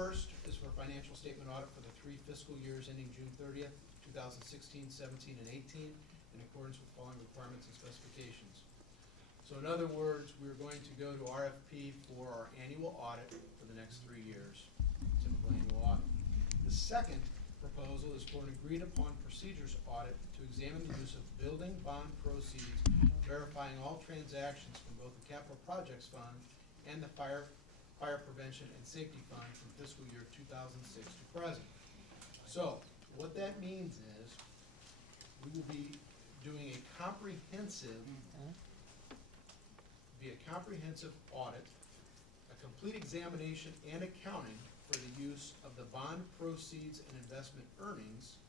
first is for financial statement audit for the 3 fiscal years ending June 30th, 2016, 17, and 18, in accordance with following requirements and specifications. So in other words, we're going to go to RFP for our annual audit for the next 3 years, typical annual audit. The second proposal is for an agreed-upon procedures audit to examine the use of building bond proceeds, verifying all transactions from both the Capital Projects Fund and the Fire Prevention and Safety Fund from fiscal year 2006 to present. So what that means is we will be doing a comprehensive audit, a complete examination and accounting for the use of the bond proceeds and investment earnings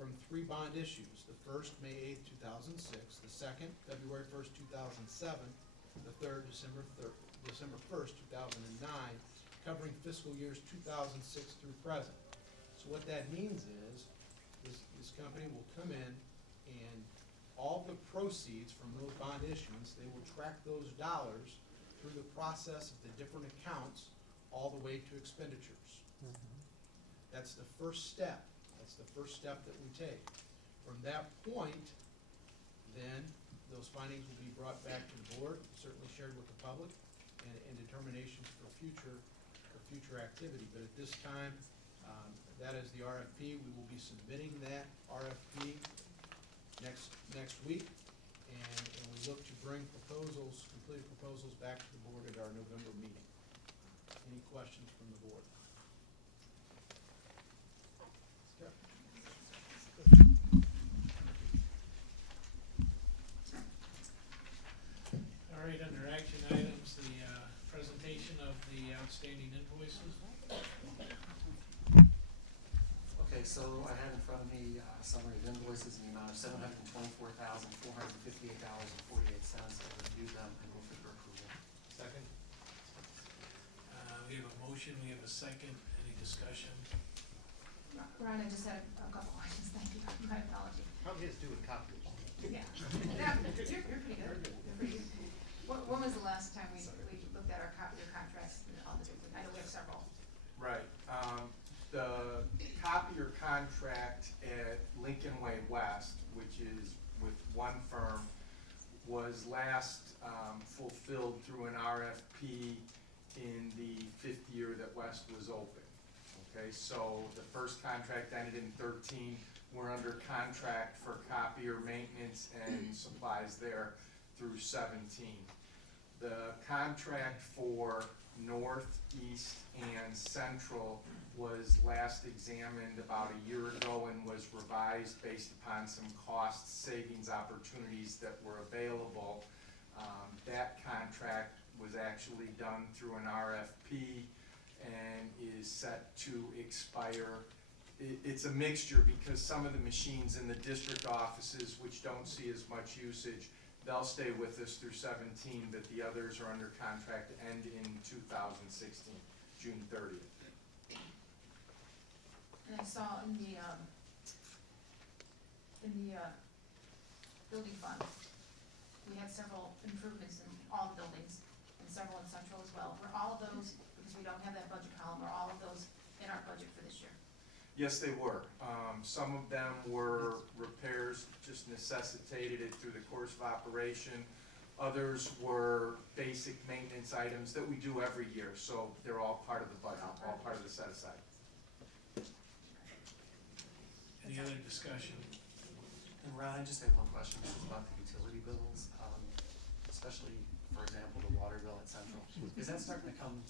from 3 bond issues. The first, May 8th, 2006, the second, February 1st, 2007, the third, December 1st, 2009, covering fiscal years 2006 through present. So what that means is this company will come in and all the proceeds from those bond issuance, they will track those dollars through the process of the different accounts all the way to expenditures. That's the first step. That's the first step that we take. From that point, then those findings will be brought back to the board, certainly shared with the public, and determinations for future activity. But at this time, that is the RFP. We will be submitting that RFP next week, and we look to bring completed proposals back to the board at our November meeting. Any questions from the board? Yeah. All right, under action items, the presentation of the outstanding invoices. Okay, so I have in front of me a summary of invoices in the amount of $724,458.48. I reviewed them and move for approval. Second. We have a motion, we have a second. Any discussion? Ron, I just had a couple items, thank you, my apology. Probably has to do with copies. Yeah, you're pretty good. You're pretty good. When was the last time we looked at your contracts and audited? I know we have several. Right. The copier contract at Lincoln Way West, which is with one firm, was last fulfilled through an RFP in the 5th year that West was open. Okay, so the first contract ended in 13. We're under contract for copier maintenance and supplies there through 17. The contract for North, East, and Central was last examined about a year ago and was revised based upon some cost savings opportunities that were available. That contract was actually done through an RFP and is set to expire. It's a mixture because some of the machines in the district offices, which don't see as much usage, they'll stay with us through 17, but the others are under contract to end in 2016, June 30th. And I saw in the building fund, we had several improvements in all the buildings, and several in Central as well. Were all of those, because we don't have that budget column, were all of those in our budget for this year? Yes, they were. Some of them were repairs, just necessitated it through the course of operation. Others were basic maintenance items that we do every year, so they're all part of the budget, all part of the set aside. Any other discussion? And Ron, I just have one question. This is about the utility bills, especially, for example, the water bill at Central. Is that starting to come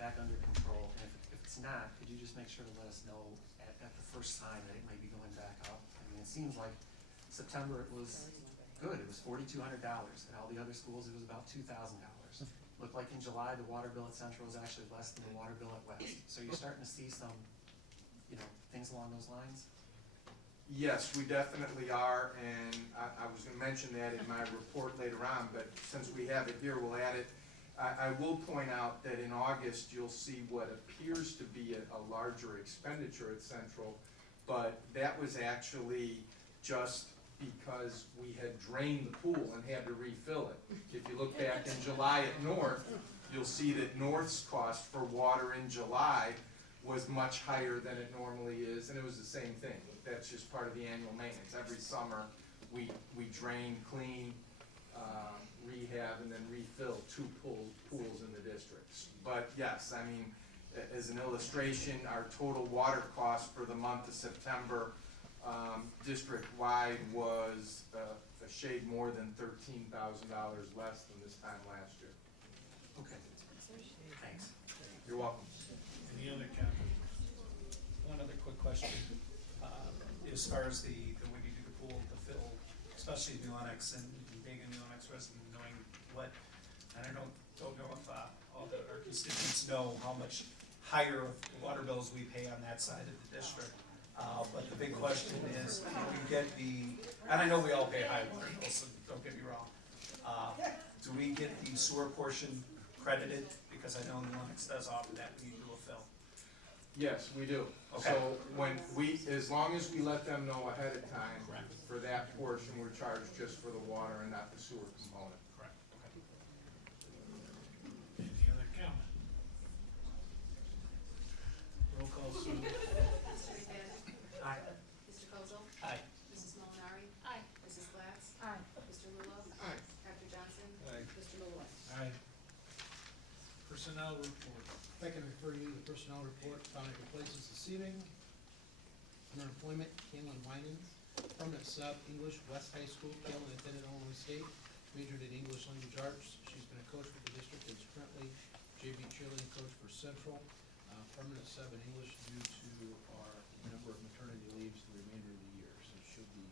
back under control? And if it's not, could you just make sure to let us know at the first sign that it might be going back up? I mean, it seems like September it was good. It was $4,200. At all the other schools, it was about $2,000. Looked like in July, the water bill at Central was actually less than the water bill at West. So you're starting to see some, things along those lines? Yes, we definitely are, and I was going to mention that in my report later on, but since we have it here, we'll add it. I will point out that in August, you'll see what appears to be a larger expenditure at Central, but that was actually just because we had drained the pool and had to refill it. If you look back in July at North, you'll see that North's cost for water in July was much higher than it normally is, and it was the same thing. That's just part of the annual maintenance. Every summer, we drain, clean, rehab, and then refill 2 pools in the districts. But yes, I mean, as an illustration, our total water cost for the month of September, district-wide was a shade more than $13,000 less than this time last year. Okay, thanks. You're welcome. Any other comments? One other quick question, as far as the when you do the pool, the fill, especially New Onyx and being a New Onyx resident, knowing what, and I don't know if all our constituents know how much higher water bills we pay on that side of the district. But the big question is, do we get and I know we all pay high water bills, so don't get me wrong. Do we get the sewer portion credited? Because I know New Onyx does offer that when you do a fill. Yes, we do. Okay. So as long as we let them know ahead of time, Correct. for that portion, we're charged just for the water and not the sewer component. Correct. Okay. Any other comment? Roll call, Sue. Mr. McFadden? Aye. Mr. Kozel? Aye. Mrs. Molinari? Aye. Mrs. Glatz? Aye. Mr. Lulo? Aye. Dr. Johnson? Aye. Mr. Malloy? Aye. Personnel report. If I can refer you to the personnel report, found at your places this evening. Under employment, Kaylin Winans, permanent sub, English, West High School. Kaylin attended Illinois State, majored in English Language Arts. She's been a coach for the district and is currently JV cheerleading coach for Central. Permanent sub in English due to our number of maternity leaves the remainder of the year, so she'll be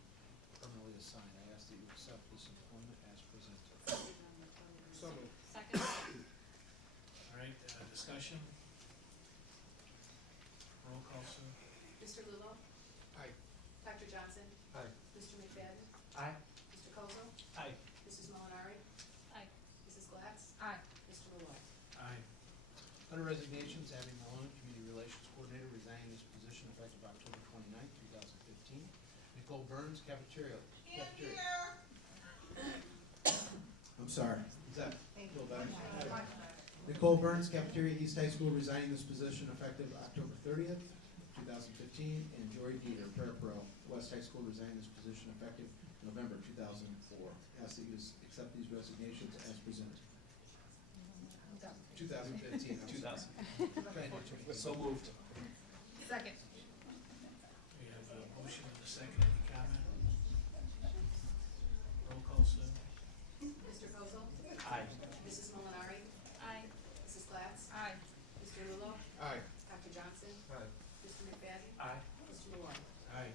permanently assigned. I ask that you accept this employment as presented. So moved. Second. All right, discussion? Roll call, Sue. Mr. Lulo? Aye. Dr. Johnson? Aye. Mr. McFadden? Aye. Mr. Kozel? Aye. Mrs. Molinari? Aye. Mrs. Glatz? Aye. Mr. Malloy? Aye. Under resignations, Abby Malone, Community Relations Coordinator, resigning this position effective October 29th, 2015. Nicole Burns, Cafeteria. I'm sorry. Is that a little better? Nicole Burns, Cafeteria East High School, resigning this position effective October 30th, 2015. And Jory Dieter, Parapro, West High School, resigning this position effective November 2004. Ask that you accept these resignations as presented. 2015. 2000. Okay. So moved. Second. We have a motion and a second. Any comment? Roll call, Sue. Mr. Kozel? Aye. Mrs. Molinari? Aye. Mrs. Glatz? Aye. Mr. Lulo? Aye. Dr. Johnson? Aye. Mr. McFadden? Aye. Mr. Malloy? Aye.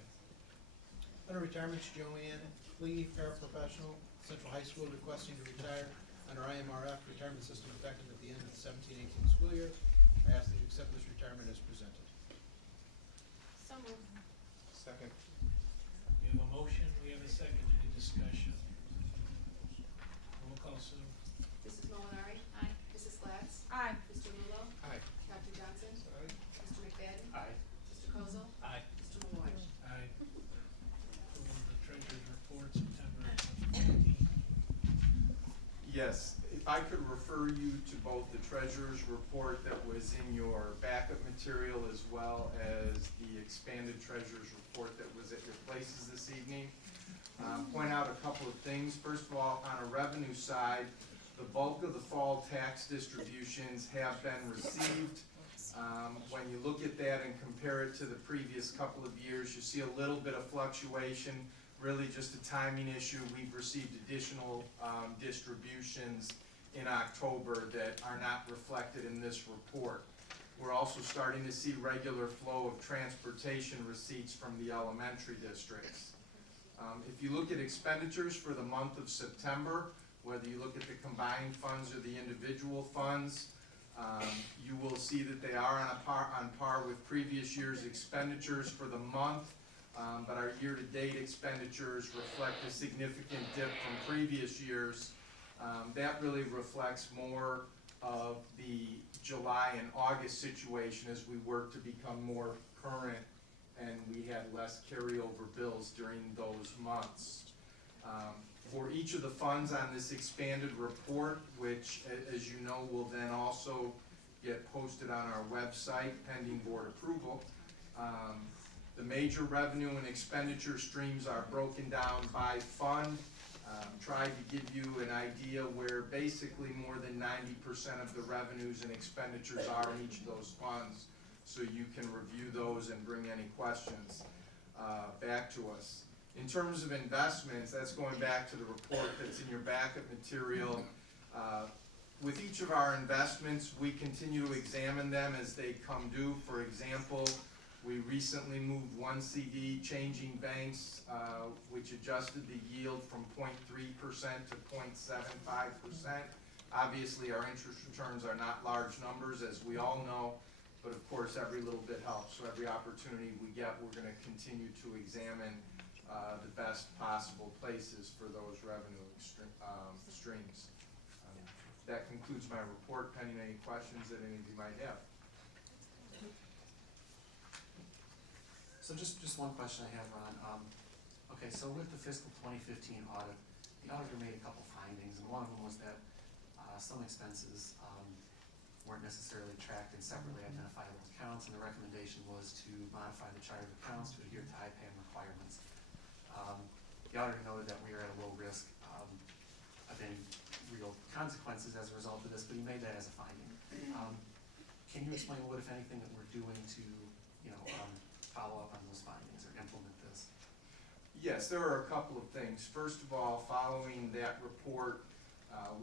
Under retirements, Joanne Lee, paraprofessional, Central High School, requesting to retire under IMRF retirement system effective at the end of the 17-18 school year. I ask that you accept this retirement as presented. So moved. Second. We have a motion, we have a second. Any discussion? Roll call, Sue. Mrs. Molinari? Aye. Mrs. Glatz? Aye. Mr. Lulo? Aye. Dr. Johnson? Aye. Mr. McFadden? Aye. Mr. Kozel? Aye. Mr. Malloy? Aye. Approval of the treasurer's report, September 2015. Yes, if I could refer you to both the treasurer's report that was in your backup material as well as the expanded treasurer's report that was at your places this evening. Point out a couple of things. First of all, on a revenue side, the bulk of the fall tax distributions have been received. When you look at that and compare it to the previous couple of years, you see a little bit of fluctuation, really just a timing issue. We've received additional distributions in October that are not reflected in this report. We're also starting to see regular flow of transportation receipts from the elementary districts. If you look at expenditures for the month of September, whether you look at the combined funds or the individual funds, you will see that they are on par with previous year's expenditures for the month, but our year-to-date expenditures reflect a significant dip from previous years. That really reflects more of the July and August situation as we work to become more current and we had less carryover bills during those months. For each of the funds on this expanded report, which, as you know, will then also get posted on our website pending board approval. The major revenue and expenditure streams are broken down by fund. Tried to give you an idea where basically more than 90% of the revenues and expenditures are in each of those funds, so you can review those and bring any questions back to us. In terms of investments, that's going back to the report that's in your backup material. With each of our investments, we continue to examine them as they come due. For example, we recently moved one CD, changing banks, which adjusted the yield from 0.3% to 0.75%. Obviously, our interest returns are not large numbers, as we all know, but of course, every little bit helps. So every opportunity we get, we're gonna continue to examine the best possible places for those revenue streams. That concludes my report, pending any questions that any of you might have. So just one question I have, Ron. Okay, so with the fiscal 2015 audit, the auditor made a couple findings, and one of them was that some expenses weren't necessarily tracked in separately identifiable accounts, and the recommendation was to modify the chart of accounts to adhere to IPAM requirements. The auditor noted that we are at a low risk of any real consequences as a result of this, but he made that as a finding. Can you explain what, if anything, that we're doing to, follow up on those findings or implement this? Yes, there are a couple of things. First of all, following that report,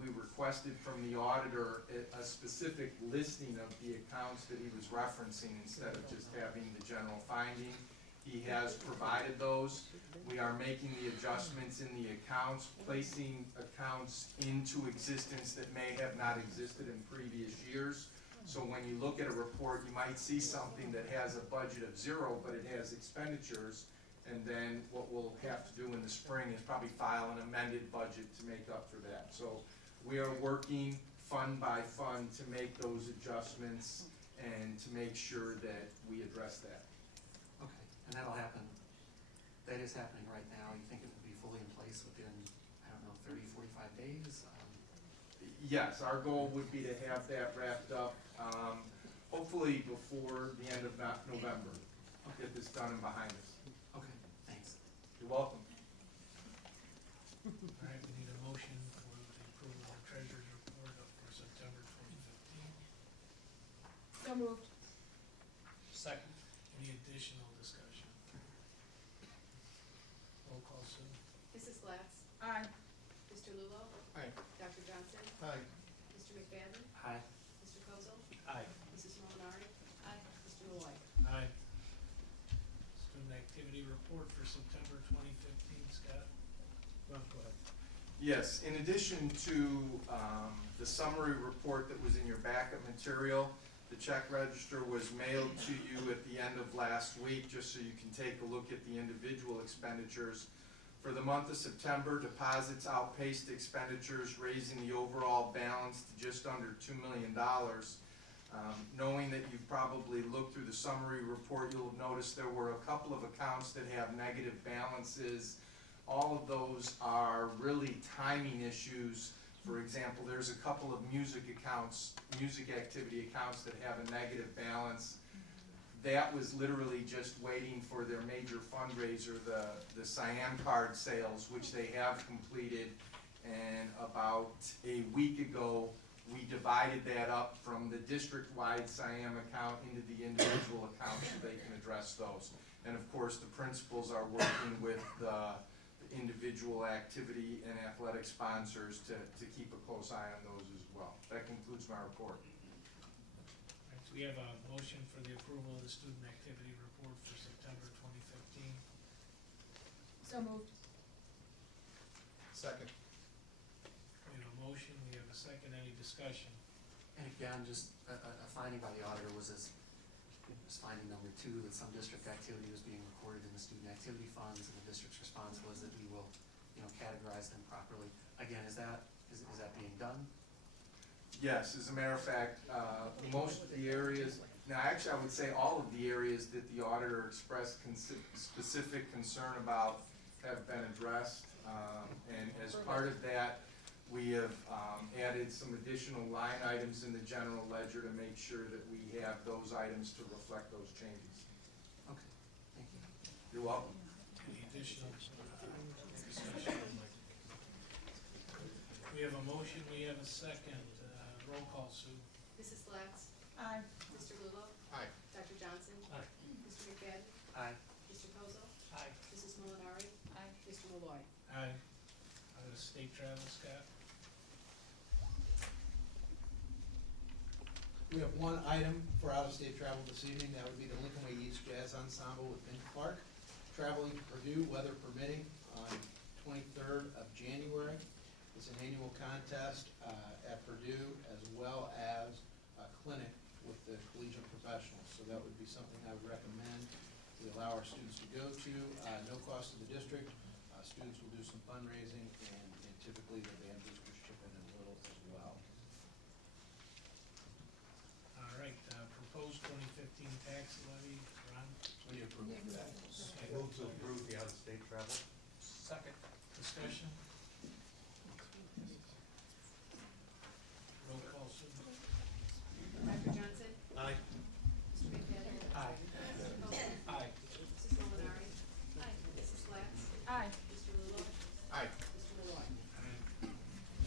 we requested from the auditor a specific listing of the accounts that he was referencing instead of just having the general finding. He has provided those. We are making the adjustments in the accounts, placing accounts into existence that may have not existed in previous years. So when you look at a report, you might see something that has a budget of 0, but it has expenditures. And then what we'll have to do in the spring is probably file an amended budget to make up for that. So we are working fund by fund to make those adjustments and to make sure that we address that. Okay, and that'll happen, that is happening right now. You think it will be fully in place within, 30, 45 days? Yes, our goal would be to have that wrapped up, hopefully before the end of November. Get this done and behind us. Okay, thanks. You're welcome. All right, we need a motion for the approval of the treasurer's report up for September 2015. So moved. Second. Any additional discussion? Roll call, Sue. Mrs. Glatz. Aye. Mr. Lulo. Aye. Dr. Johnson. Aye. Mr. McFadden. Hi. Mr. Kozel. Aye. Mrs. Molinari. Aye. Mr. Malloy. Aye. Student activity report for September 2015, Scott? Well, go ahead. Yes, in addition to the summary report that was in your backup material, the check register was mailed to you at the end of last week, just so you can take a look at the individual expenditures. For the month of September, deposits outpaced expenditures, raising the overall balance to just under $2 million. Knowing that you've probably looked through the summary report, you'll have noticed there were a couple of accounts that have negative balances. All of those are really timing issues. For example, there's a couple of music activity accounts that have a negative balance. That was literally just waiting for their major fundraiser, the Cyan card sales, which they have completed. And about a week ago, we divided that up from the district-wide Cyan account into the individual accounts so they can address those. And of course, the principals are working with the individual activity and athletic sponsors to keep a close eye on those as well. That concludes my report. All right, so we have a motion for the approval of the student activity report for September 2015. So moved. Second. We have a motion, we have a second, any discussion? And again, just a finding by the auditor was finding number 2, that some district activity was being recorded in the student activity funds, and the district's response was that we will, categorize them properly. Again, is that being done? Yes, as a matter of fact, most of the areas, now actually I would say all of the areas that the auditor expressed specific concern about have been addressed. And as part of that, we have added some additional line items in the general ledger to make sure that we have those items to reflect those changes. Okay, thank you. You're welcome. Any additional discussion? We have a motion, we have a second. Roll call, Sue. Mrs. Glatz, Aye. Mr. Lulo, Aye. Dr. Johnson, Aye. Mr. McFadden, Aye. Mr. Kozel, Aye. Mrs. Molinari, Aye. Mr. Malloy. Aye. State travel, Scott? We have one item for out-of-state travel this evening, that would be the Lincoln Way East Jazz Ensemble with Ben Clark, traveling to Purdue, weather permitting, on 23rd of January. It's an annual contest at Purdue, as well as a clinic with the collegiate professionals. So that would be something I would recommend we allow our students to go to, no cost to the district. Students will do some fundraising, and typically the band boosters chip in a little as well. All right, proposed 2015 tax levy, Ron, What do you approve of that? Okay. Move to approve the out-of-state travel. Second. Discussion? Roll call, Sue. Dr. Johnson, Aye. Mr. McFadden. Aye. Mr. Kozel, Aye. Mrs. Molinari, Mrs. Glatz, Aye. Mr. Lulo, Aye. Mr. Malloy.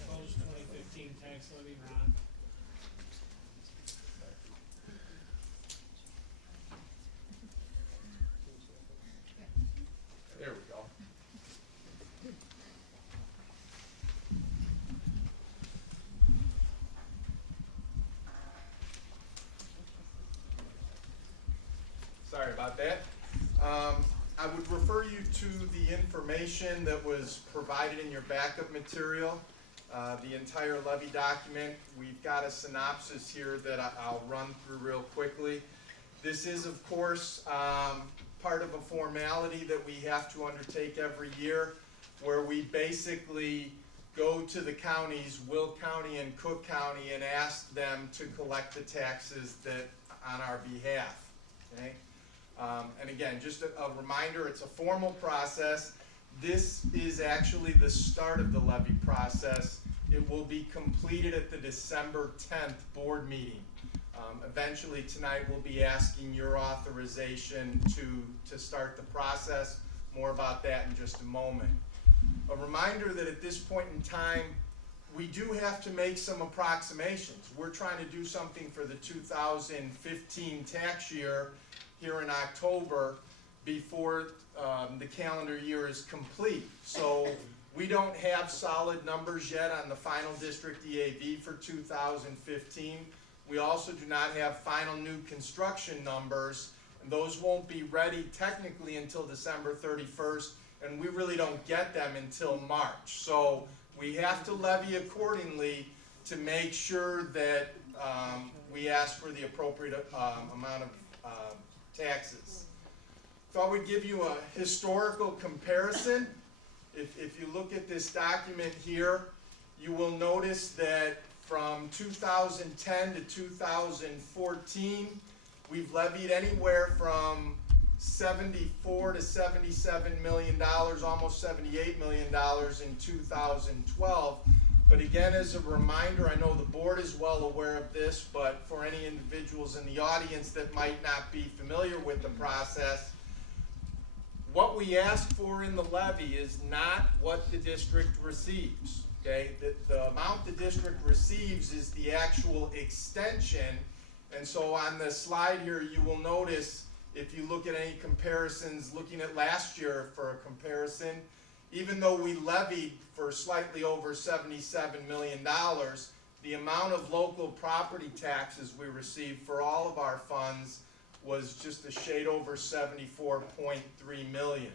Proposed 2015 tax levy, Ron. There we go. Sorry about that. I would refer you to the information that was provided in your backup material, the entire levy document. We've got a synopsis here that I'll run through real quickly. This is, of course, part of a formality that we have to undertake every year, where we basically go to the counties, Will County and Cook County, and ask them to collect the taxes that on our behalf. Okay? And again, just a reminder, it's a formal process. This is actually the start of the levy process. It will be completed at the December 10th board meeting. Eventually tonight we'll be asking your authorization to start the process. More about that in just a moment. A reminder that at this point in time, we do have to make some approximations. We're trying to do something for the 2015 tax year here in October before the calendar year is complete. So we don't have solid numbers yet on the final district EAV for 2015. We also do not have final new construction numbers, and those won't be ready technically until December 31st, and we really don't get them until March. So we have to levy accordingly to make sure that we ask for the appropriate amount of taxes. So I would give you a historical comparison. If you look at this document here, you will notice that from 2010 to 2014, we've levied anywhere from $74 to $77 million, almost $78 million in 2012. But again, as a reminder, I know the board is well aware of this, but for any individuals in the audience that might not be familiar with the process, what we ask for in the levy is not what the district receives. Okay, the amount the district receives is the actual extension, and so on the slide here you will notice, if you look at any comparisons, looking at last year for a comparison, even though we levied for slightly over $77 million, the amount of local property taxes we received for all of our funds was just a shade over $74.3 million.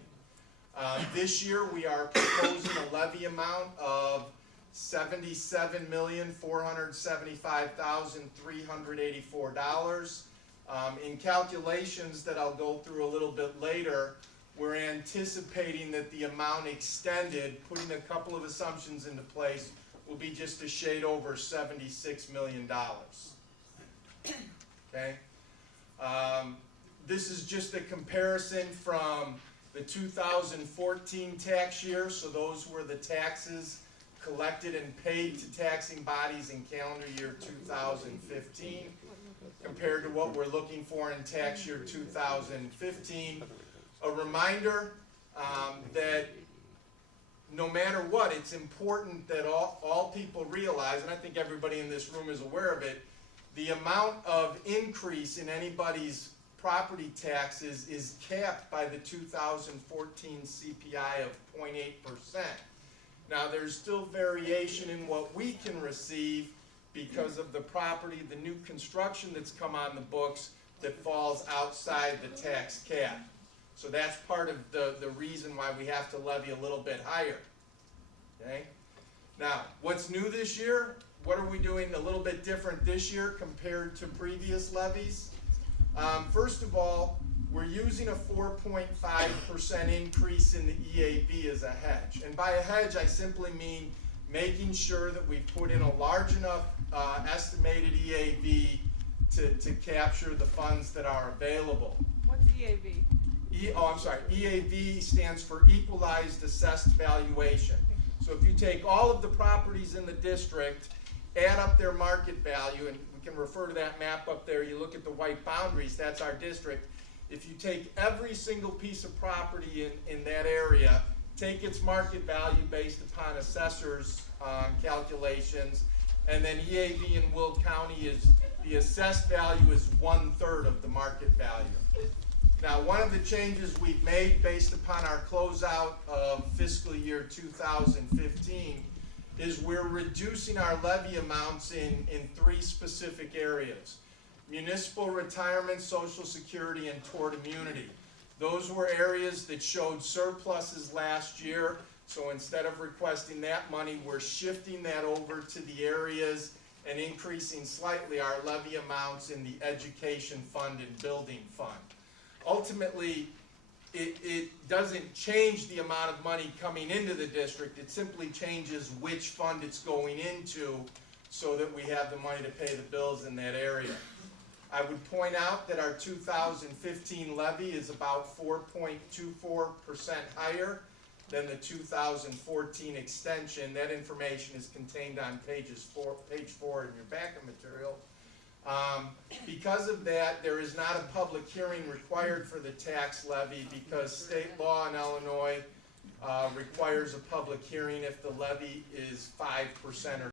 This year we are proposing a levy amount of $77,475,384. In calculations that I'll go through a little bit later, we're anticipating that the amount extended, putting a couple of assumptions into place, will be just a shade over $76 million. Okay? This is just a comparison from the 2014 tax year, so those were the taxes collected and paid to taxing bodies in calendar year 2015 compared to what we're looking for in tax year 2015. A reminder that no matter what, it's important that all people realize, and I think everybody in this room is aware of it, the amount of increase in anybody's property taxes is capped by the 2014 CPI of 0.8%. Now, there's still variation in what we can receive because of the property, the new construction that's come on the books that falls outside the tax cap. So that's part of the reason why we have to levy a little bit higher. Okay? Now, what's new this year? What are we doing a little bit different this year compared to previous levies? First of all, we're using a 4.5% increase in the EAV as a hedge. And by a hedge, I simply mean making sure that we put in a large enough estimated EAV to capture the funds that are available. What's EAV? EAV stands for Equalized Assessed Valuation. So if you take all of the properties in the district, add up their market value, and we can refer to that map up there, you look at the white boundaries, that's our district. If you take every single piece of property in that area, take its market value based upon assessors' calculations, and then EAV in Will County is, the assessed value is 1/3 of the market value. Now, one of the changes we've made based upon our closeout of fiscal year 2015 is we're reducing our levy amounts in 3 specific areas: municipal retirement, social security, and tort immunity. Those were areas that showed surpluses last year, so instead of requesting that money, we're shifting that over to the areas and increasing slightly our levy amounts in the education fund and building fund. Ultimately, it doesn't change the amount of money coming into the district, it simply changes which fund it's going into so that we have the money to pay the bills in that area. I would point out that our 2015 levy is about 4.24% higher than the 2014 extension. That information is contained on page 4 in your backup material. Because of that, there is not a public hearing required for the tax levy because state law in Illinois requires a public hearing if the levy is 5% or